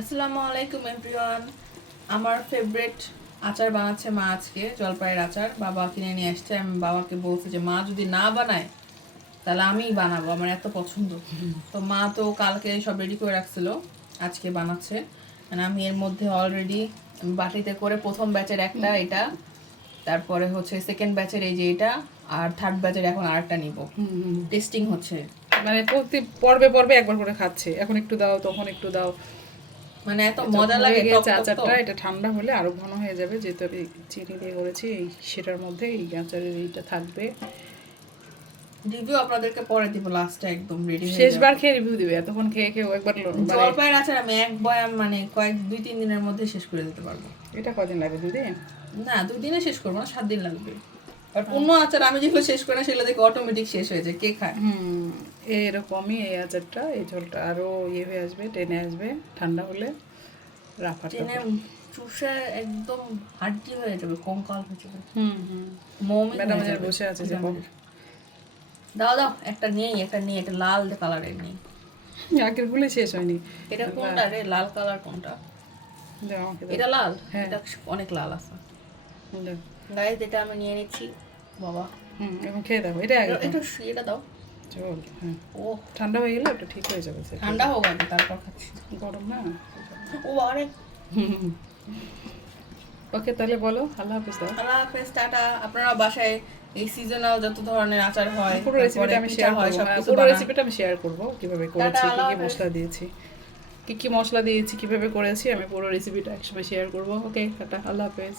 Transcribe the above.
আসসালামু আলাইকুম এভরিওয়ান। আমার ফেভারিট আচার বানাচ্ছে মা আজকে, জলপাইয়ের আচার। বাবা কিনে নিয়ে আসছে। আমি বাবাকে বলছি যে মা যদি না বানায় তাহলে আমিই বানাবো, আমার এত পছন্দ। তো মা তো কালকে সব রেডি করে রাখছিল, আজকে বানাচ্ছে। আমি এর মধ্যে অলরেডি বাটিতে করে প্রথম ব্যাচের একটা এটা, তারপরে হচ্ছে সেকেন্ড ব্যাচের এই যে এটা, আর থার্ড ব্যাচের এখন আরেকটা নিব। টেস্টিং হচ্ছে, মানে প্রতি পর্বে পর্বে একবার করে খাচ্ছে, এখন একটু দাও তখন একটু দাও, মানে এত মজা লাগে। আচারটা এটা ঠান্ডা হলে আরো ঘন হয়ে যাবে, যেহেতু আমি চিনি দিয়ে করেছি। এই সেটার মধ্যে এই আচারের এইটা থাকবে। রিভিউ আপনাদেরকে পরে দিব, লাস্টে একদম রেডি হয়ে যাবে। শেষবার খেয়ে রিভিউ দিবে, এতক্ষণ খেয়ে খেয়ে একবার জলপাইয়ের আচার আমি এক বয়াম মানে কয়েক 2-3 দিনের মধ্যে শেষ করে দিতে পারবো। এটা কদিন লাগবে? 2 দিন? না, 2 দিনে শেষ করবো না, 7 দিন লাগবে। আর অন্য আচার আমি যেগুলো শেষ করি না সেগুলো দেখে অটোমেটিক শেষ হয়ে যায়, কে খায়? এরকমই এই আচারটা, এই ঝোলটা আরো ইয়ে হয়ে আসবে, টেনে আসবে ঠান্ডা হলে। টেনে চুষে একদম হাড্ডি হয়ে যাবে, কঙ্কাল হয়ে যাবে। ম্যাডাম বসে আছে যে দাও দাও, একটা নেই, একটা লাল কালারের নেই। আগের গুলো শেষ হয়নি। এটা কোনটা রে? লাল কালার কোনটা? এটা লাল? হ্যাঁ, এটা অনেক লাল আছে। দাও। গাইস, এটা আমি নিয়ে নিচ্ছি। বাবা, এবং খেয়ে দেখো, এটা আগে এটা এটা দাও। চল। হ্যাঁ, ও, ঠান্ডা হয়ে গেলে ওটা ঠিক হয়ে যাবে। ঠান্ডা হোক আগে, তারপর খাচ্ছি। গরম না। ও আরে, ওকে, তাহলে বলো আল্লাহ হাফিজ দাও। আল্লাহ হাফেজ, টাটা। আপনারা বাসায় এই সিজনাল যত ধরনের আচার হয়, পুরো রেসিপিটা আমি শেয়ার করব। পুরো রেসিপিটা আমি শেয়ার করব, কিভাবে করেছি, কি কি মশলা দিয়েছি, কি কি মশলা দিয়েছি, কিভাবে করেছি, আমি পুরো রেসিপিটা একসময় শেয়ার করব। ওকে, টাটা, আল্লাহ হাফেজ।